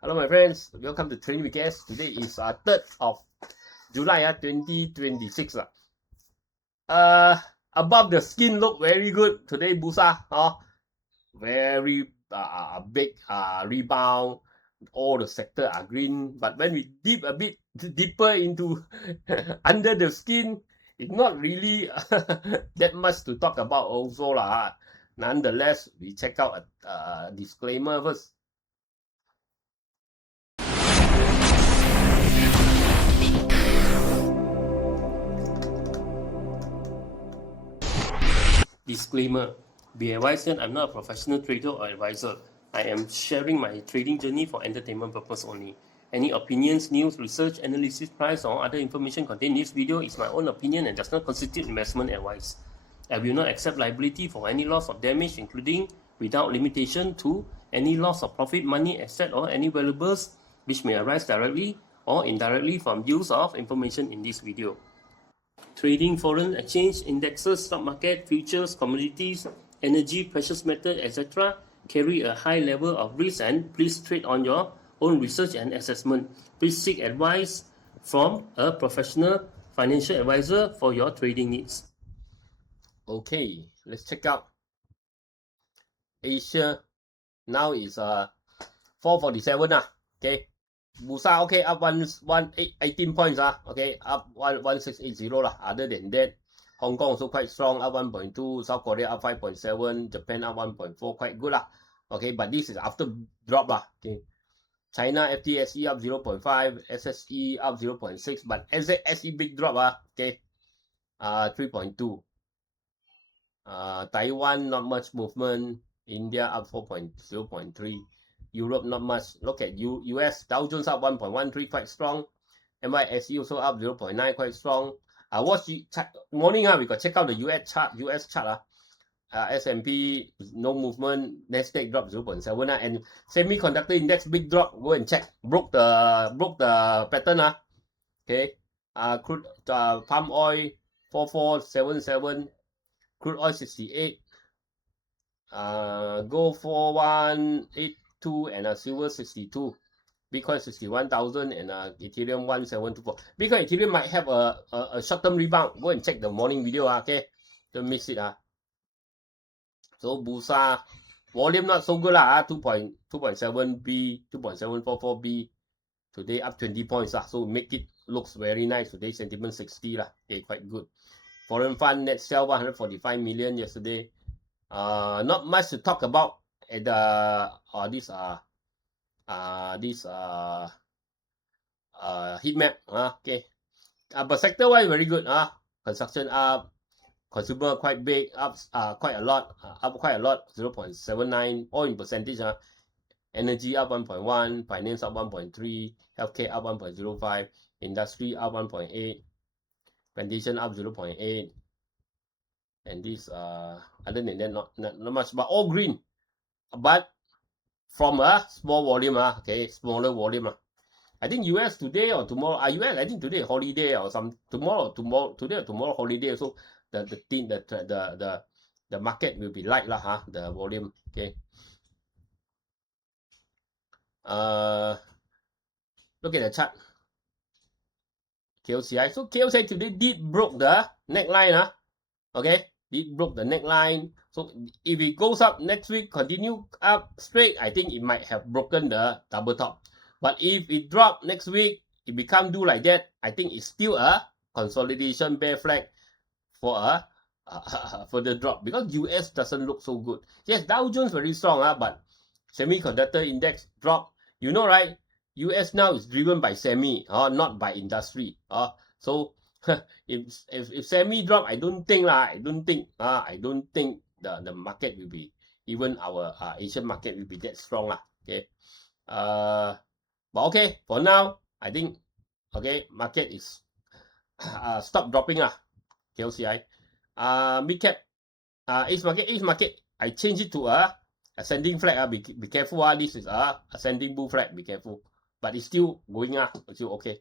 Hello my friends, welcome to Trading with KS. Today is 3rd of July 2026. Above the skin look very good today. BURSA very big rebound. All the sector are green, but when we dip a bit deeper into under the skin, it's not really that much to talk about also lah. Nonetheless, we check out a disclaimer first. Disclaimer. Be advised that I'm not a professional trader or advisor. I am sharing my trading journey for entertainment purpose only. Any opinions, news, research, analysis, price, or other information contained in this video is my own opinion and does not constitute investment advice. I will not accept liability for any loss or damage, including, without limitation to, any loss of profit, money, asset, or any valuables which may arise directly or indirectly from use of information in this video. Trading foreign exchange, indexes, stock market, futures, commodities, energy, precious metal, etc. carry a high level of risk, and please trade on your own research and assessment. Please seek advice from a professional financial advisor for your trading needs. Okay, let's check out Asia. Now is 447 okay. BURSA okay, up 18 points okay, up 1680 Other than that, Hong Kong also quite strong, up 1.2, South Korea up 5.7, Japan up 1.4, quite good okay, but this is after drop okay. China FTSE up 0.5, SSE up 0.6, but SE big drop okay, 3.2. Taiwan not much movement, India up 0.3. Europe not much. Look at US, Dow Jones up 1.13, quite strong. NYSE also up 0.9, quite strong. Watch morning we got check out the US chart. S&P no movement, Nasdaq drop 0.7 and semiconductor index big drop. Go and check. Broke the pattern okay. Crude palm oil 4477, crude oil 68. Gold 4182 and silver 62. Bitcoin 61,000 and Ethereum 1724. Bitcoin Ethereum might have a short-term rebound. Go and check the morning video okay. Don't miss it So BURSA volume not so good 2.7 B, 2.744 B. Today up 20 points so make it looks very nice. Today sentiment 60 okay, quite good. Foreign fund net sell 145 million yesterday. Not much to talk about at this heat map okay. But sector wise very good construction up, consumer quite big, up quite a lot, 0.79, all in percentage energy up 1.1, finance up 1.3, healthcare up 1.05, industry up 1.8, plantation up 0.8. And this other than that not much, but all green, but from a small volume okay, smaller volume I think US today or tomorrow US I think today holiday or some today or tomorrow holiday, so the market will be light the volume okay. Look at the chart KLCI. So KLCI today did broke the neckline okay, it broke the neckline. So if it goes up next week, continue up straight, I think it might have broken the double top. But if it drop next week, it become do like that, I think it's still a consolidation bear flag for a further drop, because US doesn't look so good. Yes, Dow Jones very strong but semiconductor index drop. You know, right? US now is driven by semi not by industry so if semi drop, I don't think the market will be, even our Asian market will be that strong okay. But okay, for now I think okay, market is stop dropping KLCI. Mid cap Ace market I change it to a ascending flag be careful this is ascending bull flag, be careful, but it's still going it's still okay.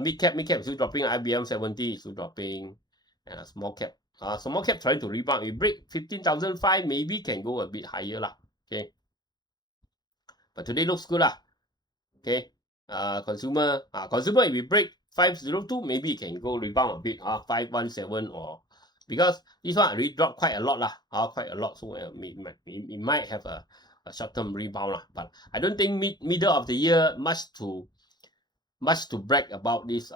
Mid cap still dropping, IBM 70 is still dropping, and small cap trying to rebound. We break 15,005, maybe can go a bit higher okay. But today looks good Okay, consumer consumer if we break 502, maybe it can go rebound a bit. 517 or because this one already dropped quite a lot lah. Quite a lot. So it might have a short-term rebound lah. But I don't think middle of the year much to brag about this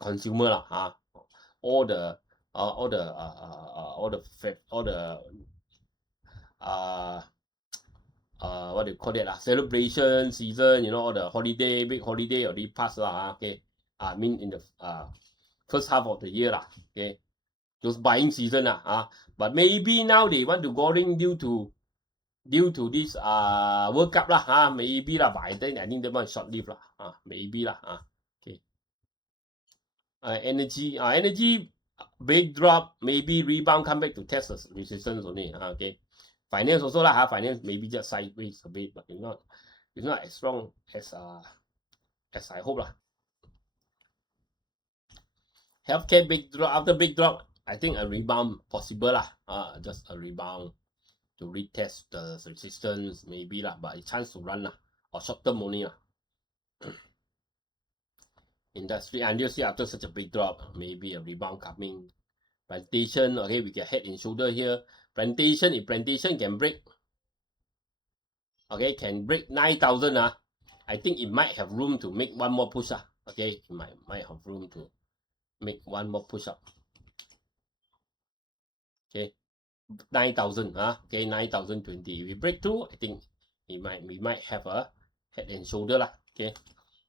consumer lah. All the what do you call that celebration season, you know, all the holiday, big holiday already passed lah. Okay, I mean in the first half of the year lah. Okay, those buying season lah. But maybe now they want to go in due to this World Cup lah. Maybe lah, but I think that one short lived lah. Maybe lah. Okay. Energy big drop, maybe rebound, come back to test the resistance only. Okay. Finance also lah. Finance maybe just sideways a bit, but it's not as strong as I hope lah. Healthcare big drop. After big drop, I think a rebound possible lah. Just a rebound to retest the resistance maybe lah, but a chance to run lah, or short term only lah. Industry, and you see after such a big drop, maybe a rebound coming. Plantation, okay, we get head and shoulder here. Plantation, if plantation can break, okay, can break 9,000 I think it might have room to make one more push okay, it might have room to make one more push up. Okay, 9,000 okay, 9,020. If we break through, I think we might have a head and shoulder lah. Okay,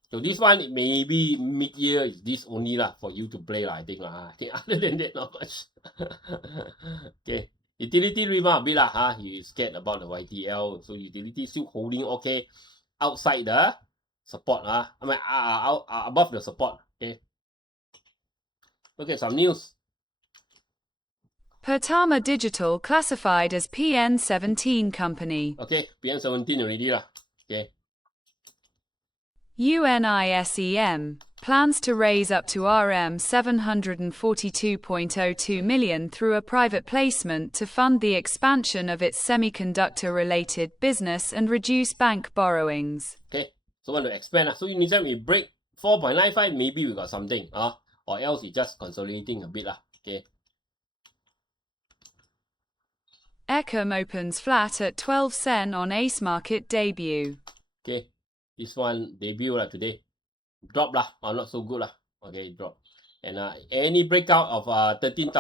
so this one maybe mid-year is this only lah for you to play lah. I think other than that not much. Okay, utility rebound a bit lah. You scared about the YTL, so utility still holding okay outside the support I mean above the support. Okay, look at some news. Pertama Digital classified as PN17 company. Okay, PN17 already lah. Okay. UNISEM plans to raise up to Rm742.02 million through a private placement to fund the expansion of its semiconductor-related business and reduce bank borrowings. Okay, so want to expand. So UNISEM, we break 4.95, maybe we got something. Or else it's just consolidating a bit lah. Okay. Ecom opens flat at 12 sen on Ace Market debut. Okay, this one debut lah today. Drop lah, not so good lah. Okay, drop. And any breakout of 13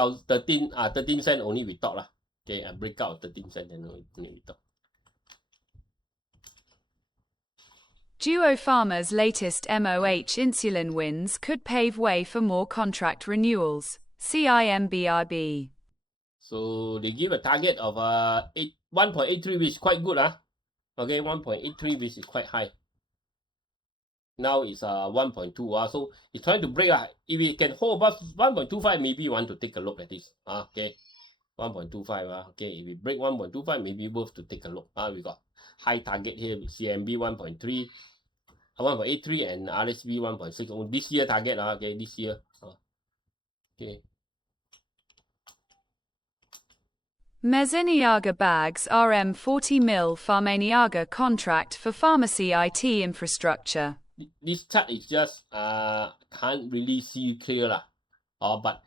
cent only we talk lah. Okay, a breakout of 13 cent and only we talk. Duo Pharma's latest MOH insulin wins could pave way for more contract renewals. CIMBRB. So they give a target of 1.83, which is quite good Okay, 1.83, which is quite high. Now it's 1.2 so it's trying to break If we can hold above 1.25, maybe you want to take a look at this. Okay, 1.25 okay, if we break 1.25, maybe worth to take a look. We got high target here with CMB 1.3, 1.83 and RSB 1.6. This year target okay, this year. Okay. MSNIAGA bags Rm40mil PMETAL contract for pharmacy IT infrastructure. This chart is just can't really see clear but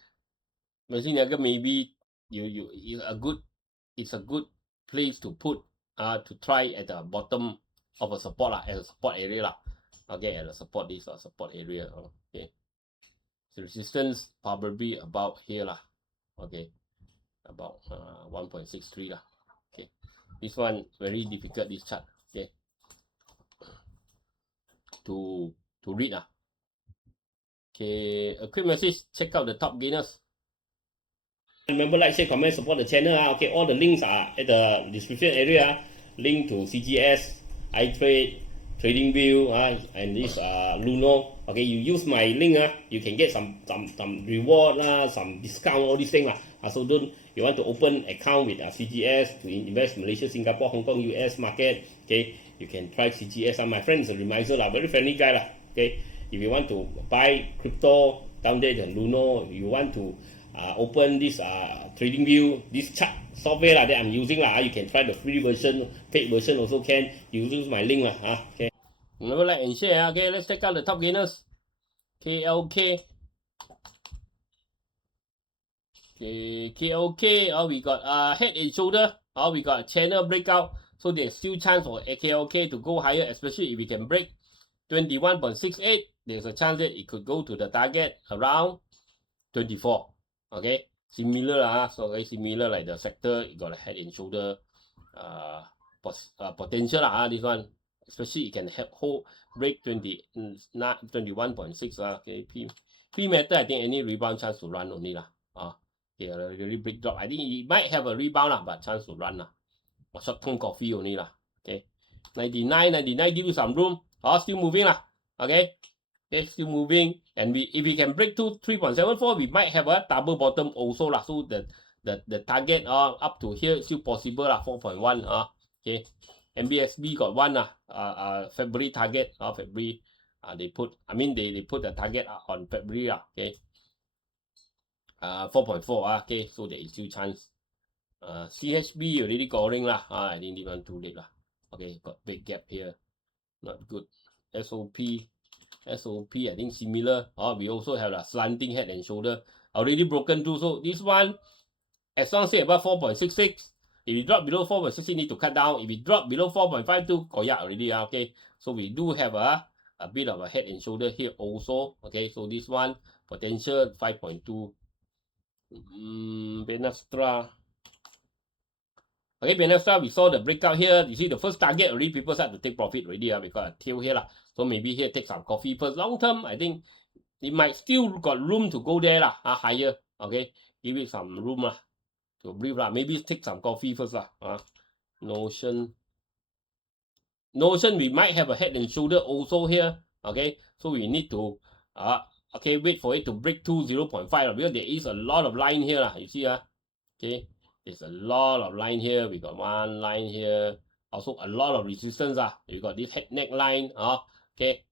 MSNIAGA maybe it's a good place to put to try at the bottom of a support at a support area Okay, at a support support area. Okay, the resistance probably about here Okay, about 1.63 Okay, this one very difficult, this chart. Okay, to read Okay, a quick message, check out the top gainers. Remember, like, share, comment, support the channel. Okay, all the links are at the description area. Link to CGS, iTrade, TradingView, and this Luno. Okay, you use my link, you can get some reward, some discount, all these things. So you want to open account with CGS to invest Malaysia, Singapore, Hong Kong, US market. Okay, you can try CGS. My friend is a remiser, very friendly guy. Okay, if you want to buy crypto down there, the Luno, you want to open this TradingView, this chart software that I'm using you can try the free version, paid version also can. You use my link Okay. Remember, like and share. Okay, let's check out the top gainers. KLK. Okay, KLK. We got head and shoulder. We got channel breakout. So there's still chance for KLK to go higher, especially if we can break 21.68. There's a chance that it could go to the target around 24. Okay, similar so very similar like the sector. You got a head and shoulder potential this one, especially it can hold break 21.6 okay. PMETAL, I think any rebound chance to run only okay, really big drop. I think it might have a rebound but chance to run short term coffee only okay. 99 give you some room. Still moving okay. It's still moving, and if we can break to 3.74, we might have a double bottom also so the target up to here is still possible 4.1 okay. MBSB got one February target February they put the target on February okay. 4.4 okay, so there is still chance. CHB already calling I think this one too late okay, got big gap here, not good. SOP I think similar. We also have a slanting head and shoulder already broken through. So this one, as long as it's above 4.66, if it drop below 4.60, need to cut down. If it drop below 4.52, already okay. So we do have a bit of a head and shoulder here also. Okay, so this one potential 5.2. Benastra. Okay, Benastra, we saw the breakout here. You see the first target already, people start to take profit already we got a tail here So maybe here take some coffee first. Long term, I think it might still got room to go there higher. Okay, give it some room to breathe Maybe take some coffee first Notion, we might have a head and shoulder also here. Okay, so we need to okay, wait for it to break to 0.5 because there is a lot of line here you see okay. There's a lot of line here. We got one line here. Also a lot of resistance We got this head neck line okay.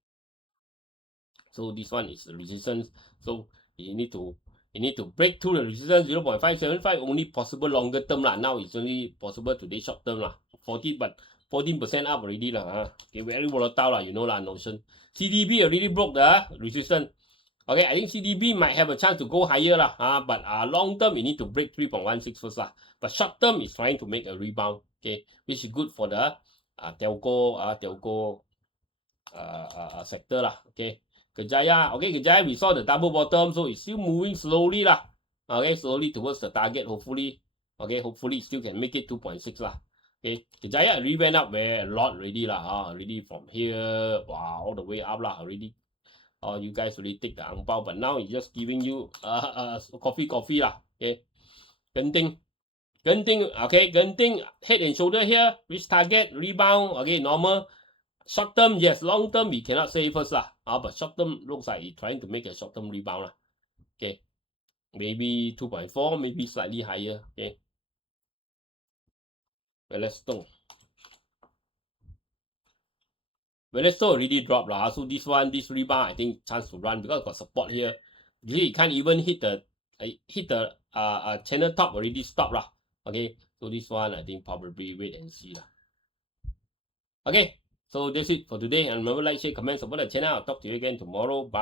So this one is the resistance. So you need to break through the resistance 0.575. Only possible longer term Now it's only possible today short term 14% up already Okay, very volatile Notion. CDB already broke the resistance. Okay, I think CDB might have a chance to go higher but long term you need to break 3.16 first But short term is trying to make a rebound. Okay, which is good for the telco sector Okay. Kejaya, we saw the double bottom, so it's still moving slowly Okay, slowly towards the target. Hopefully, hopefully it still can make it 2.6 Okay, Kejaya really went up a lot already already from here, wow, all the way up already. You guys already take the ang pao, but now it's just giving you coffee okay. Genting, okay, Genting head and shoulder here, which target rebound, okay, normal. Short term, yes. Long term, we cannot say first but short term looks like it's trying to make a short term rebound okay. Maybe 2.4, maybe slightly higher. Okay. Velesto already dropped so this rebound I think chance to run because got support here. It can't even hit the channel top already stopped okay. So this one I think probably wait and see Okay. So that's it for today, and remember, like, share, comment, support the channel. I'll talk to you again tomorrow. Bye.